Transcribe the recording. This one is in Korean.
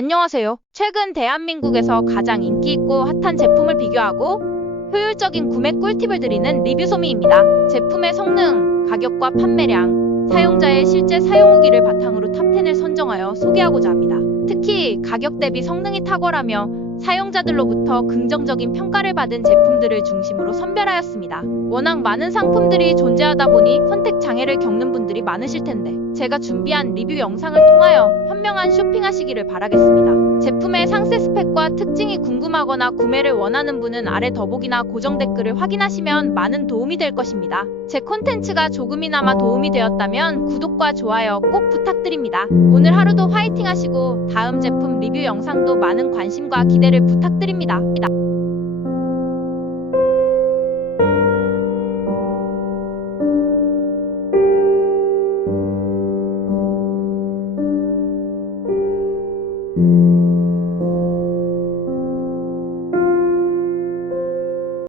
안녕하세요. 최근 대한민국에서 가장 인기 있고 핫한 제품을 비교하고 효율적인 구매 꿀팁을 드리는 리뷰 소미입니다. 제품의 성능, 가격과 판매량, 사용자의 실제 사용 후기를 바탕으로 탑10을 선정하여 소개하고자 합니다. 특히 가격 대비 성능이 탁월하며 사용자들로부터 긍정적인 평가를 받은 제품들을 중심으로 선별하였습니다. 워낙 많은 상품들이 존재하다 보니 선택 장애를 겪는 분 들이 많으실 텐데 제가 준비한 리뷰 영상을 통하여 현명한 쇼핑하시기를 바라겠습니다. 제품의 상세 스펙과 특징이 궁금하거나 구매를 원하는 분은 아래 더보기나 고정 댓글을 확인하시면 많은 도움이 될 것입니다. 제 콘텐츠가 조금이나마 도움이 되었다면 구독과 좋아요 꼭 부탁드립니다. 오늘 하루도 화이팅 하시고 다음 제품 리뷰 영상도 많은 관심과 기대를 부탁드립니다. 음.